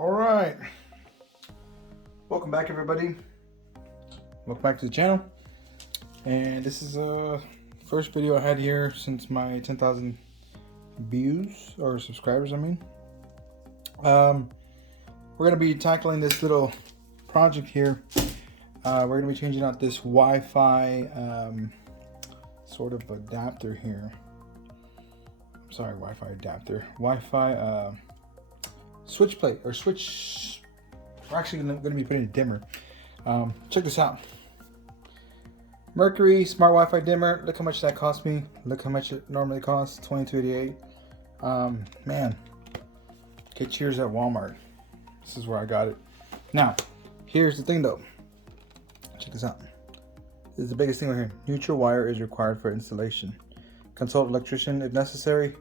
All right, welcome back everybody. Welcome back to the channel. And this is first video I had here since my 10,000 views or subscribers. We're gonna be tackling this little project here. We're gonna be changing out this Wi-Fi sort of adapter here. Sorry, Wi-Fi adapter. Wi-Fi switch plate or switch. We're actually going to be putting a dimmer. Check this out. Mercury smart Wi-Fi dimmer. Look how much that cost me. Look how much it normally costs. $22.88. Man. Okay, cheers at Walmart. This is where I got it. Now, here's the thing though. Check this out. This is the biggest thing right here. Neutral wire is required for installation. Consult electrician if necessary.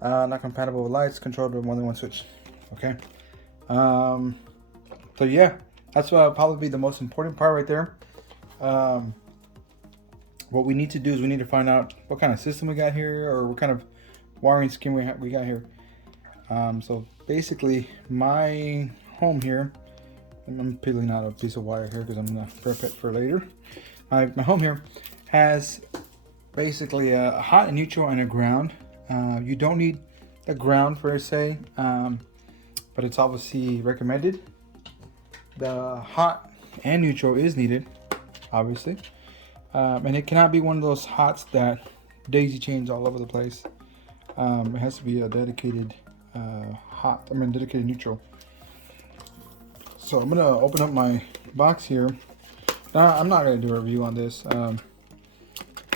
Not compatible with lights. Controlled with more than one switch. Okay. So yeah, that's probably the most important part right there. What we need to do is we need to find out what kind of system we got here, or what kind of wiring scheme we got here. So basically, my home here, I'm peeling out a piece of wire here because I'm gonna prep it for later. My home here has basically a hot and neutral and a ground. You don't need a ground per se, but it's obviously recommended. The hot and neutral is needed, obviously, and it cannot be one of those hots that daisy chains all over the place. It has to be a dedicated dedicated neutral. So I'm gonna open up my box here. Now, I'm not gonna do a review on this.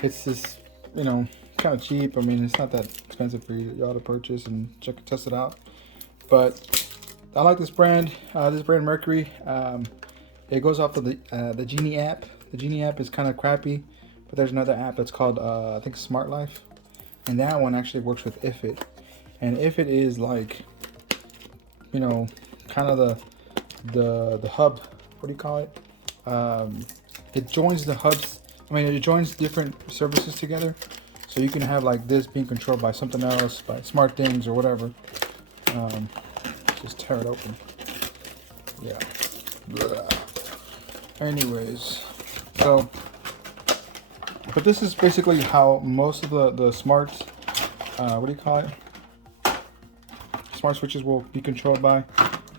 It's just, kind of cheap. I mean, it's not that expensive for y'all to purchase and test it out. But I like this brand. This brand Mercury. It goes off of the Genie app. The Genie app is kind of crappy, but there's another app that's called I think Smart Life, and that one actually works with Ifit. And Ifit is like, kind of the hub. What do you call it? It joins the hubs. It joins different services together, so you can have like this being controlled by something else, by SmartThings or whatever. Just tear it open. Yeah. Blah. Anyways, so, but this is basically how most of the smart, what do you call it? Smart switches will be controlled by.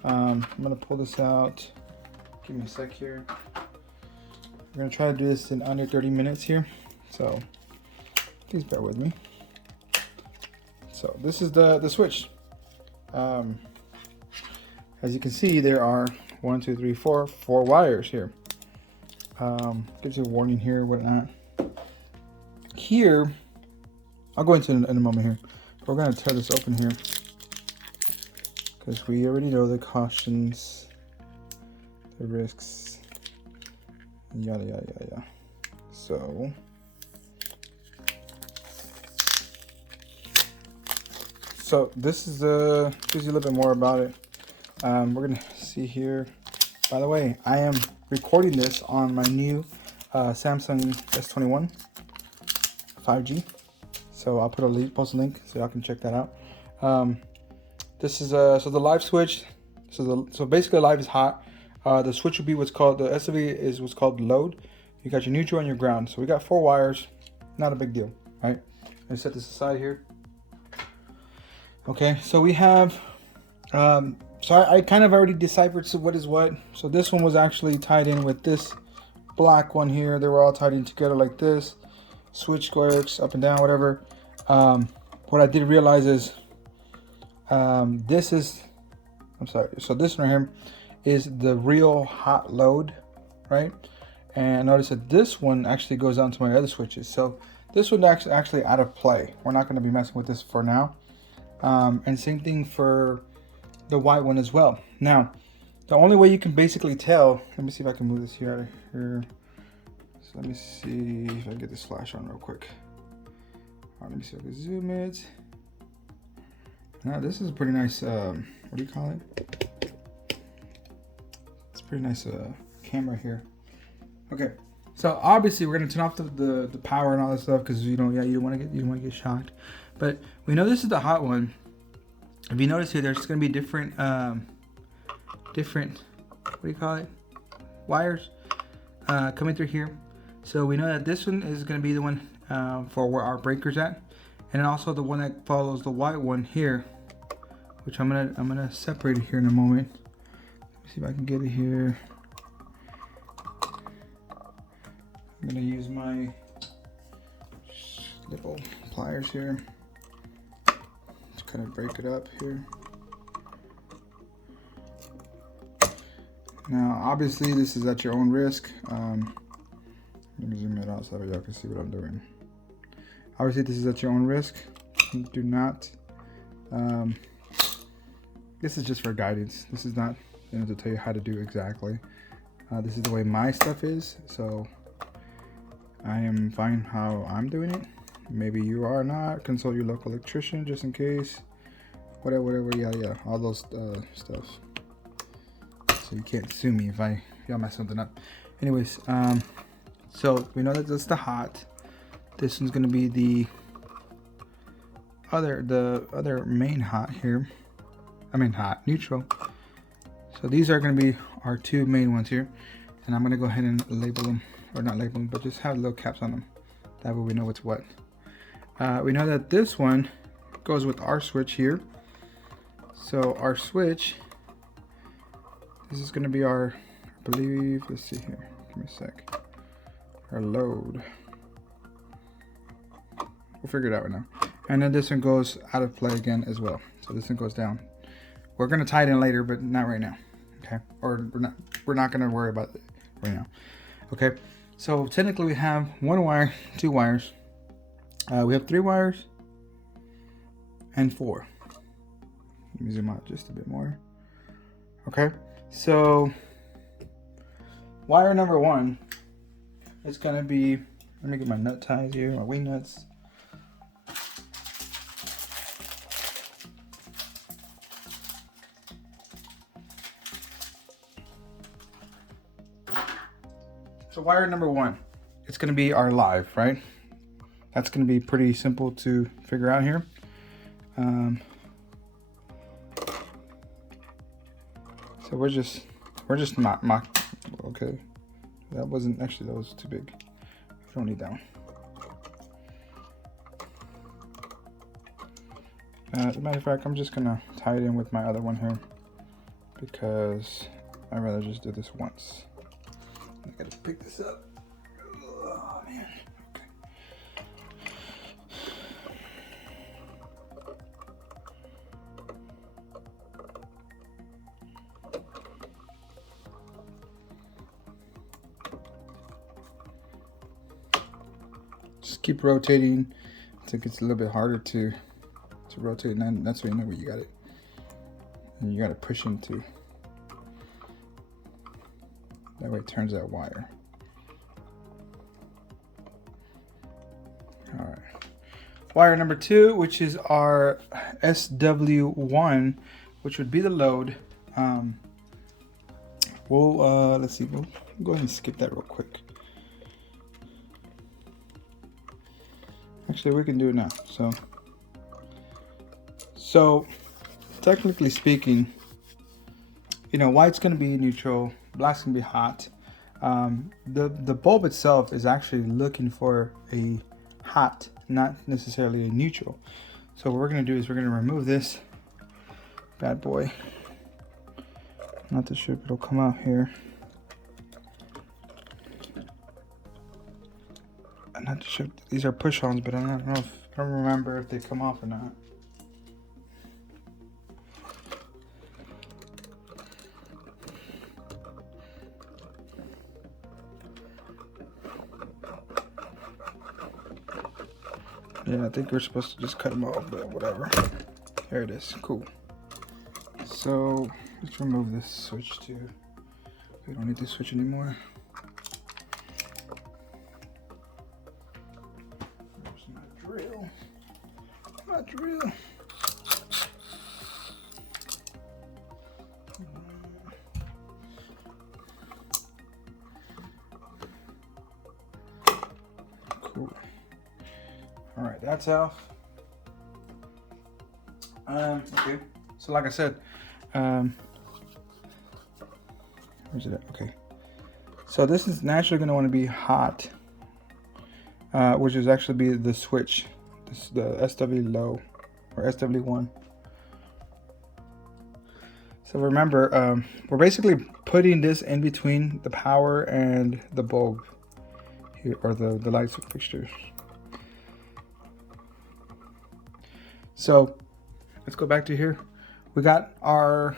I'm gonna pull this out. Give me a sec here. We're gonna try to do this in under 30 minutes here, so please bear with me. So this is the switch. As you can see, there are 1, 2, 3, 4 wires here. Gives you a warning here, whatnot. Here, I'll go into it in a moment here. We're gonna tear this open here because we already know the cautions, the risks, yada yada yada. So this is gives you a little bit more about it. We're gonna see here. By the way, I am recording this on my new Samsung S21 5G. So I'll post a link so y'all can check that out. This is so the live switch. So basically, live is hot. The switch will be what's called, the SOV is what's called load. You got your neutral and your ground. So we got 4 wires. Not a big deal, right? Let me set this aside here. Okay, so we have. So I kind of already deciphered what is what. So this one was actually tied in with this black one here. They were all tied in together like this. Switch works up and down, whatever. What I did realize is this is, I'm sorry. So this one right here is the real hot load, right? And notice that this one actually goes down to my other switches. So this one actually out of play. We're not going to be messing with this for now. And same thing for the white one as well. Now, the only way you can basically tell, let me see if I can move this here out of here. So let me see if I can get this flash on real quick. All right, let me see if I can zoom it. Now this is a pretty nice, what do you call it? It's a pretty nice camera here. Okay, so obviously we're gonna turn off the power and all that stuff because you don't want to get shocked. But we know this is the hot one. If you notice here, there's going to be different different, what do you call it, wires coming through here. So we know that this one is going to be the one for where our breaker's at, and then also the one that follows the white one here, which I'm gonna separate it here in a moment. Let me see if I can get it here. I'm gonna use my little pliers here to kind of break it up here. Now, obviously, this is at your own risk. Let me zoom it out so y'all can see what I'm doing. Obviously, this is at your own risk. Do not. This is just for guidance. This is not, you know, to tell you how to do exactly. This is the way my stuff is, so I am fine how I'm doing it. Maybe you are not. Consult your local electrician just in case. Whatever, yeah, all those stuff. So you can't sue me if y'all mess something up. Anyways, so we know that that's the hot. This one's gonna be the other main hot here. I mean hot, neutral. So these are gonna be our two main ones here. And I'm gonna go ahead and label them, or not label them, but just have little caps on them. That way we know what's what. We know that this one goes with our switch here. So our switch, this is gonna be our, I believe, let's see here, give me a sec. Our load. We'll figure it out right now. And then this one goes out of play again as well. So this one goes down. We're gonna tie it in later, but not right now. Okay, or we're not gonna worry about it right now. Okay, so technically we have one wire, two wires. We have 3 wires and 4. Let me zoom out just a bit more. Okay, so wire number 1 is gonna be, let me get my nut ties here, my wing nuts. So wire number 1, it's gonna be our live, right? That's gonna be pretty simple to figure out here. So we're just not okay. That wasn't, actually that was too big. We don't need that one. As a matter of fact, I'm just gonna tie it in with my other one here because I'd rather just do this once. I gotta pick this up. Oh man. Okay. Just keep rotating until it gets a little bit harder to rotate, and then that's when you know where you got it. And you gotta push into. That way it turns that wire. All right. Wire number 2, which is our SW1, which would be the load. Let's see, we'll go ahead and skip that real quick. Actually, we can do it now. So technically speaking, you know, white's gonna be neutral, black's gonna be hot. The bulb itself is actually looking for a hot, not necessarily a neutral. So what we're gonna do is we're gonna remove this bad boy. Not too sure if it'll come out here. I'm not sure. These are push-ons, but I don't remember if they come off or not. Yeah, I think we're supposed to just cut them off, but whatever. There it is. Cool. So let's remove this switch too. We don't need this switch anymore. There's my drill. My drill. Cool. All right, that's off. Okay. So like I said, Where's it at? Okay. So this is naturally going to want to be hot, which is actually be the switch, the SW low or SW1. So remember, we're basically putting this in between the power and the bulb here, or the light fixtures. So let's go back to here. We got the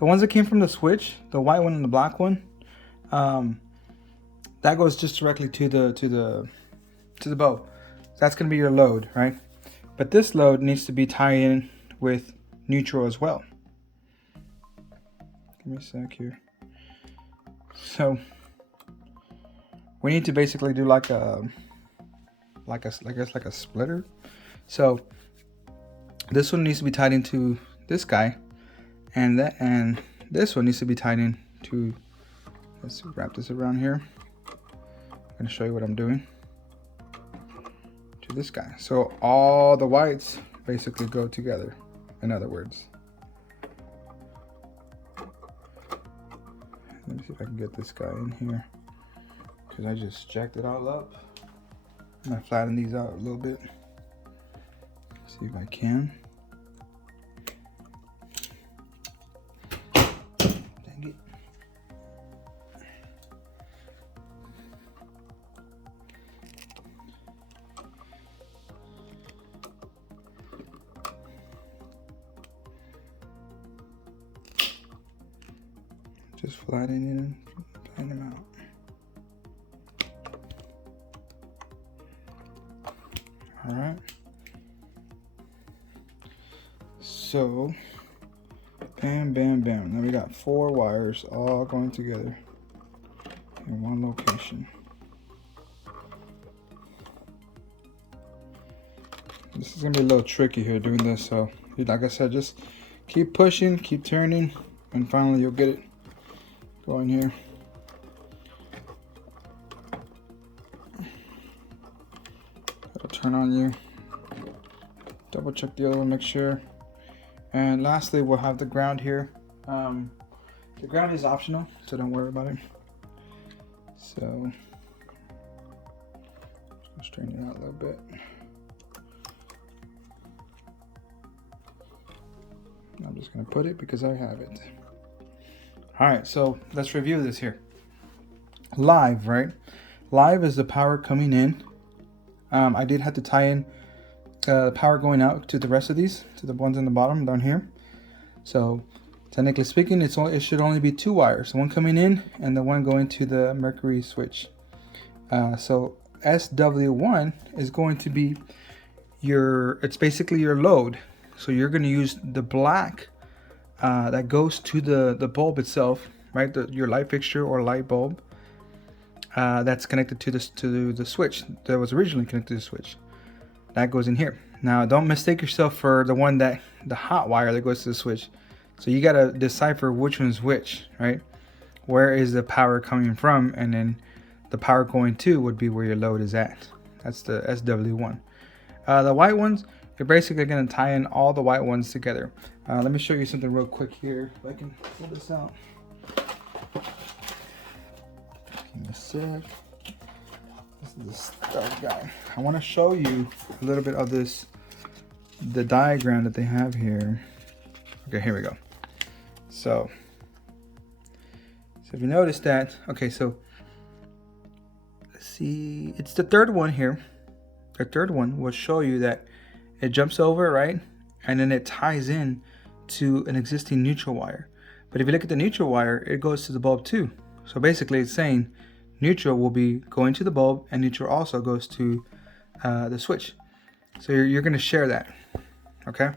ones that came from the switch, the white one and the black one. That goes just directly to the bulb. That's gonna be your load, right? But this load needs to be tied in with neutral as well. Give me a sec here. So we need to basically do like a splitter. So this one needs to be tied into this guy, and this one needs to be tied in to, let's wrap this around here. I'm gonna show you what I'm doing to this guy. So all the whites basically go together, in other words. Let me see if I can get this guy in here, because I just jacked it all up. I'm gonna flatten these out a little bit. See if I can. Dang it. Just flatten them out. All right. So, bam, bam, bam. Now we got 4 wires all going together in one location. This is gonna be a little tricky here doing this, so like I said, just keep pushing, keep turning, and finally you'll get it going here. It'll turn on you. Double check the other one, make sure. And lastly, we'll have the ground here. The ground is optional, so don't worry about it. So, just straighten it out a little bit. I'm just gonna put it because I have it. All right, so let's review this here. Live, right? Live is the power coming in. I did have to tie in power going out to the rest of these, to the ones in the bottom down here. So technically speaking, it should only be 2 wires, one coming in and the one going to the Mercury switch. So SW1 is going to be it's basically your load. So you're going to use the black that goes to the bulb itself, right? Your light fixture or light bulb that's connected to the switch that was originally connected to the switch. That goes in here. Now don't mistake yourself for the hot wire that goes to the switch. So you got to decipher which one's which, right? Where is the power coming from, and then the power going to would be where your load is at. That's the SW1. The white ones, you're basically going to tie in all the white ones together. Let me show you something real quick here. If I can pull this out. Give me a sec. This is the stud guy. I want to show you a little bit of the diagram that they have here. Okay, here we go. So if you notice that, okay, so let's see, it's the third one here. The third one will show you that it jumps over, right? And then it ties in to an existing neutral wire. But if you look at the neutral wire, it goes to the bulb too. So basically it's saying neutral will be going to the bulb, and neutral also goes to the switch. So you're going to share that, okay?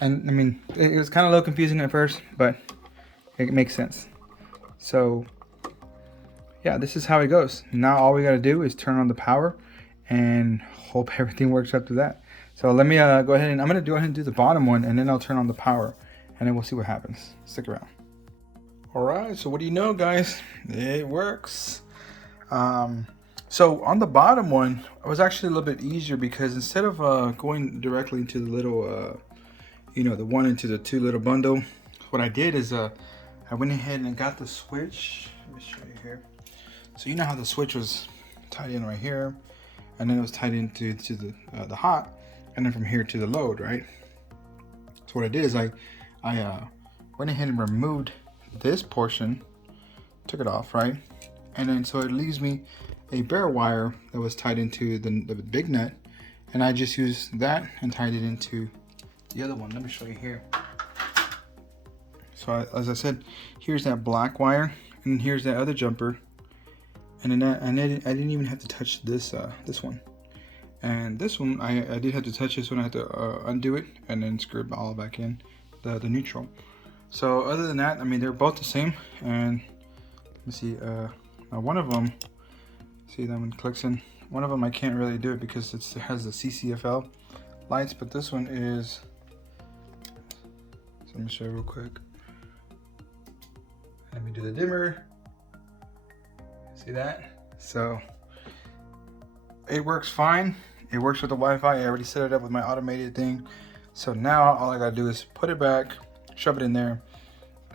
And I mean, it was kind of a little confusing at first, but it makes sense. So yeah, this is how it goes. Now all we got to do is turn on the power and hope everything works up to that. So let me go ahead and I'm going to go ahead and do the bottom one, and then I'll turn on the power, and then we'll see what happens. Stick around. All right, so what do you know, guys? It works. So on the bottom one, it was actually a little bit easier because instead of going directly into the little, the 1 into the 2 little bundle, what I did is I I went ahead and got the switch. Let me show you here. So you know how the switch was tied in right here, and then it was tied into the hot, and then from here to the load, right? So what I did is I went ahead and removed this portion, took it off, right? And then so it leaves me a bare wire that was tied into the big nut, and I just used that and tied it into the other one. Let me show you here. So as I said, here's that black wire, and here's that other jumper, and then I didn't even have to touch this this one. And this one, I did have to touch this one. I had to undo it and then screw it all back in, the neutral. So other than that, I mean, they're both the same. And let me see, now one of them, see that one clicks in. One of them I can't really do it because it has the CCFL lights, but this one is, so let me show you real quick. Let me do the dimmer. See that? So it works fine. It works with the Wi-Fi. I already set it up with my automated thing. So now all I gotta do is put it back, shove it in there,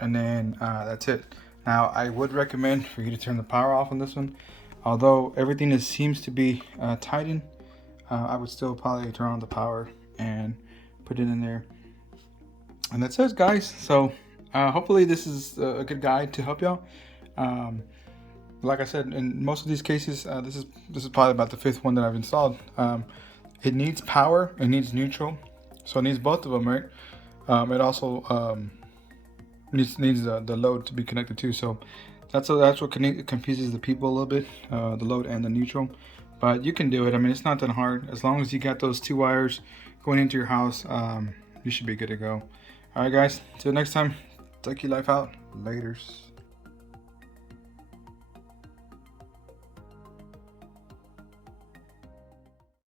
and then that's it. Now I would recommend for you to turn the power off on this one. Although everything seems to be tied in, I would still probably turn on the power and put it in there. And that's it, guys. So hopefully this is a good guide to help y'all. Like I said, in most of these cases, this is probably about the 5th one that I've installed. It needs power, it needs neutral, so it needs both of them, right? It also needs the load to be connected to. So that's what confuses the people a little bit, the load and the neutral. But you can do it. I mean, it's not that hard. As long as you got those 2 wires going into your house, you should be good to go. All right, guys. Till next time. Take your life out. Laters.